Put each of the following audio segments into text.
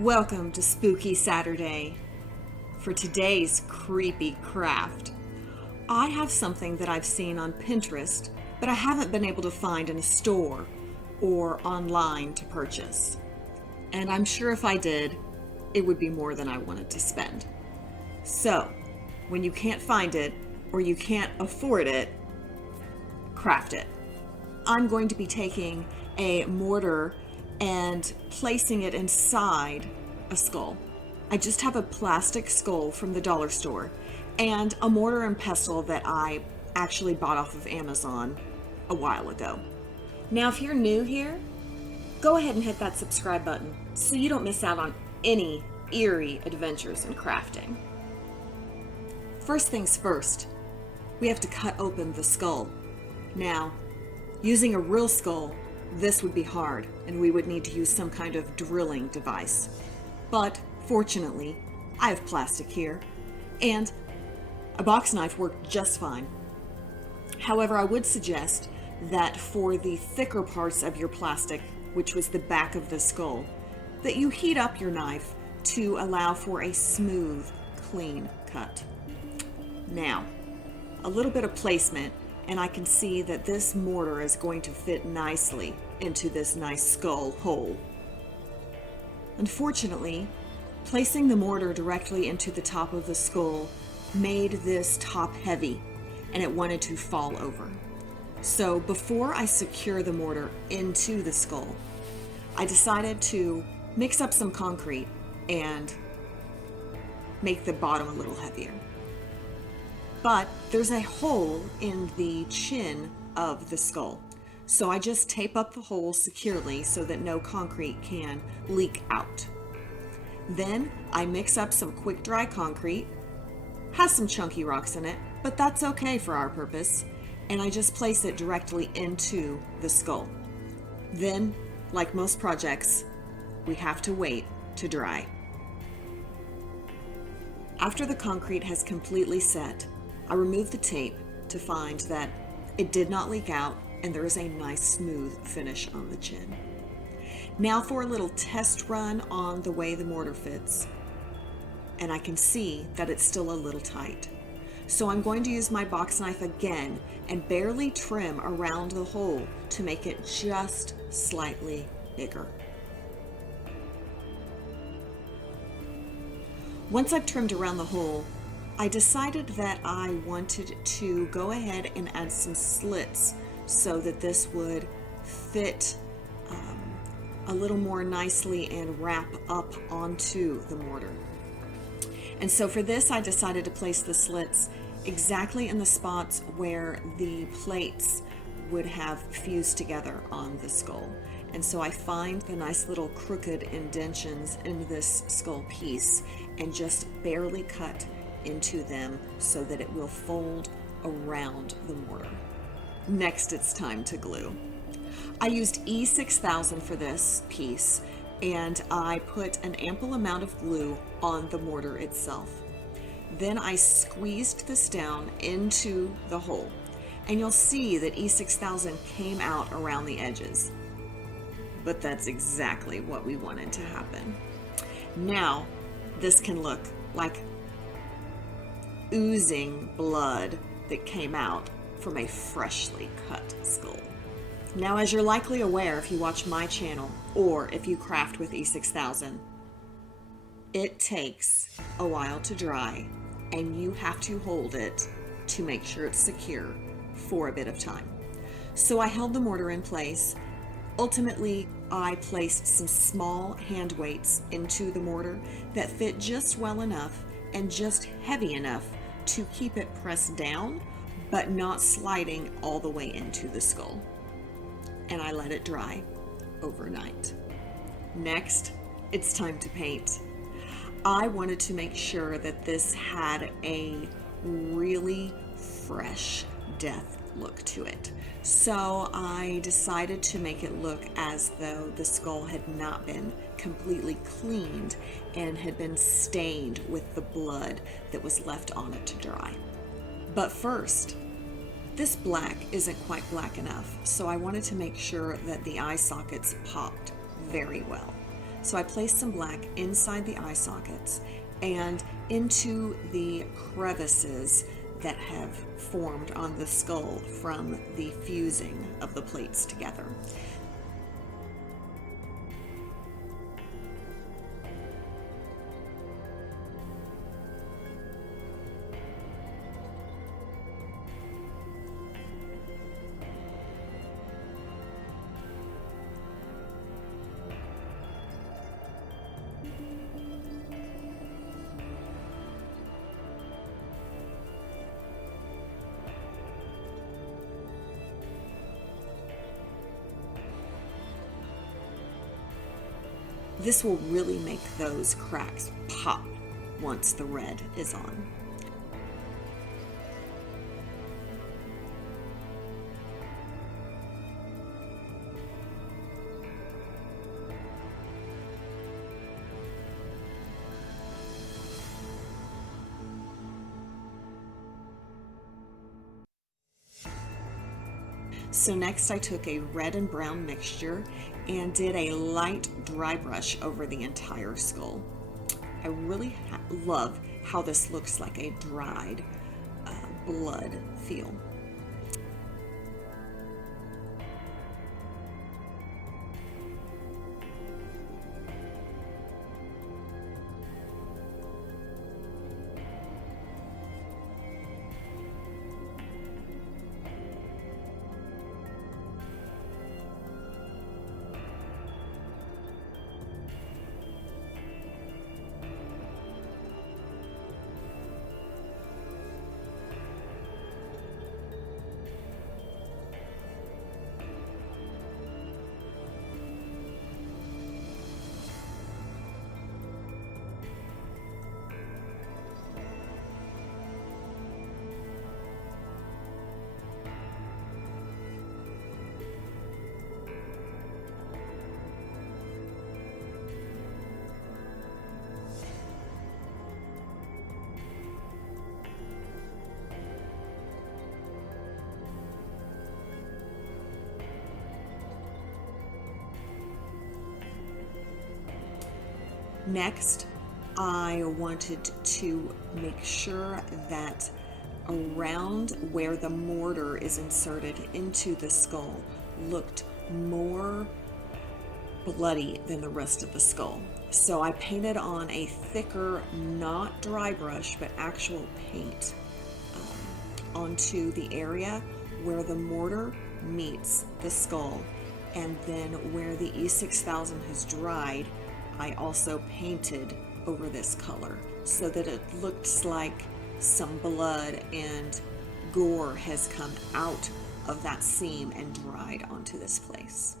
Welcome to Spooky Saturday. For today's creepy craft, I have something that I've seen on Pinterest, but I haven't been able to find in a store or online to purchase. And I'm sure if I did, it would be more than I wanted to spend. So, when you can't find it or you can't afford it, craft it. I'm going to be taking a mortar and placing it inside a skull. I just have a plastic skull from the dollar store and a mortar and pestle that I actually bought off of Amazon a while ago. Now, if you're new here, go ahead and hit that subscribe button so you don't miss out on any eerie adventures in crafting. First things first, we have to cut open the skull. Now, using a real skull, this would be hard, and we would need to use some kind of drilling device. But fortunately, I have plastic here, and a box knife worked just fine. However, I would suggest that for the thicker parts of your plastic, which was the back of the skull, that you heat up your knife to allow for a smooth, clean cut. Now, a little bit of placement, and I can see that this mortar is going to fit nicely into this nice skull hole. Unfortunately, placing the mortar directly into the top of the skull made this top heavy, and it wanted to fall over. So before I secure the mortar into the skull, I decided to mix up some concrete and make the bottom a little heavier. But there's a hole in the chin of the skull. So I just tape up the hole securely so that no concrete can leak out. Then I mix up some quick dry concrete, has some chunky rocks in it, but that's okay for our purpose, and I just place it directly into the skull. Then, like most projects, we have to wait to dry. After the concrete has completely set, I remove the tape to find that it did not leak out and there is a nice smooth finish on the chin. Now for a little test run on the way the mortar fits. And I can see that it's still a little tight. So I'm going to use my box knife again and barely trim around the hole to make it just slightly bigger. Once I've trimmed around the hole, I decided that I wanted to go ahead and add some slits so that this would fit a little more nicely and wrap up onto the mortar. And so for this, I decided to place the slits exactly in the spots where the plates would have fused together on the skull. And so I find the nice little crooked indentions in this skull piece and just barely cut into them so that it will fold around the mortar. Next, it's time to glue. I used E6000 for this piece, and I put an ample amount of glue on the mortar itself. Then I squeezed this down into the hole, and you'll see that E6000 came out around the edges. But that's exactly what we wanted to happen. Now, this can look like oozing blood that came out from a freshly cut skull. Now, as you're likely aware if you watch my channel or if you craft with E6000, it takes a while to dry and you have to hold it to make sure it's secure for a bit of time. So I held the mortar in place. Ultimately, I placed some small hand weights into the mortar that fit just well enough and just heavy enough to keep it pressed down, but not sliding all the way into the skull. And I let it dry overnight. Next, it's time to paint. I wanted to make sure that this had a really fresh death look to it. So I decided to make it look as though the skull had not been completely cleaned and had been stained with the blood that was left on it to dry. But first, this black isn't quite black enough, so I wanted to make sure that the eye sockets popped very well. So I placed some black inside the eye sockets and into the crevices that have formed on the skull from the fusing of the plates together. This will really make those cracks pop once the red is on. So next I took a red and brown mixture and did a light dry brush over the entire skull. I really love how this looks like a dried blood feel. Next, I wanted to make sure that around where the mortar is inserted into the skull looked more bloody than the rest of the skull. So I painted on a thicker, not dry brush, but actual paint onto the area where the mortar meets the skull. And then where the E6000 has dried, I also painted over this color so that it looks like some blood and gore has come out of that seam and dried onto this place.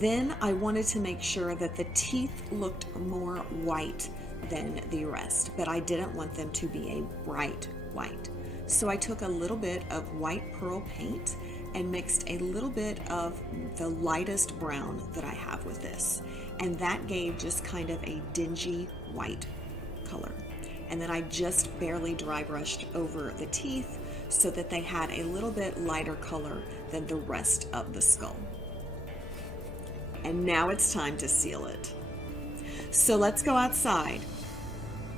Then I wanted to make sure that the teeth looked more white than the rest, but I didn't want them to be a bright white. So I took a little bit of white pearl paint and mixed a little bit of the lightest brown that I have with this. And that gave just kind of a dingy white color. And then I just barely dry brushed over the teeth so that they had a little bit lighter color than the rest of the skull. And now it's time to seal it. So let's go outside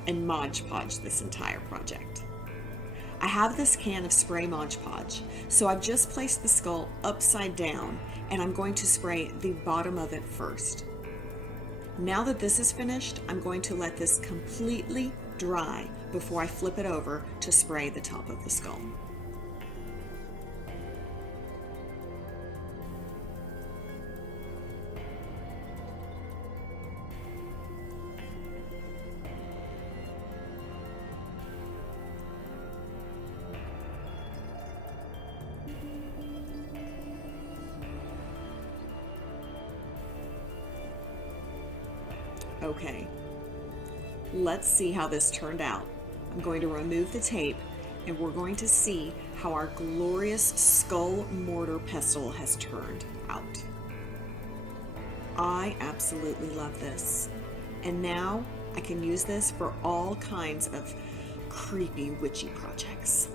and Mod Podge this entire project. I have this can of spray Mod Podge, so I've just placed the skull upside down and I'm going to spray the bottom of it first. Now that this is finished, I'm going to let this completely dry before I flip it over to spray the top of the skull. Okay, let's see how this turned out. I'm going to remove the tape and we're going to see how our glorious skull mortar pestle has turned out. I absolutely love this. And now I can use this for all kinds of creepy witchy projects.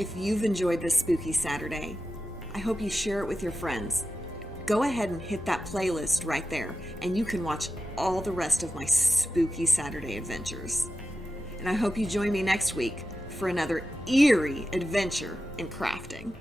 If you've enjoyed this spooky Saturday, I hope you share it with your friends. Go ahead and hit that playlist right there, and you can watch all the rest of my spooky Saturday adventures. And I hope you join me next week for another eerie adventure in crafting.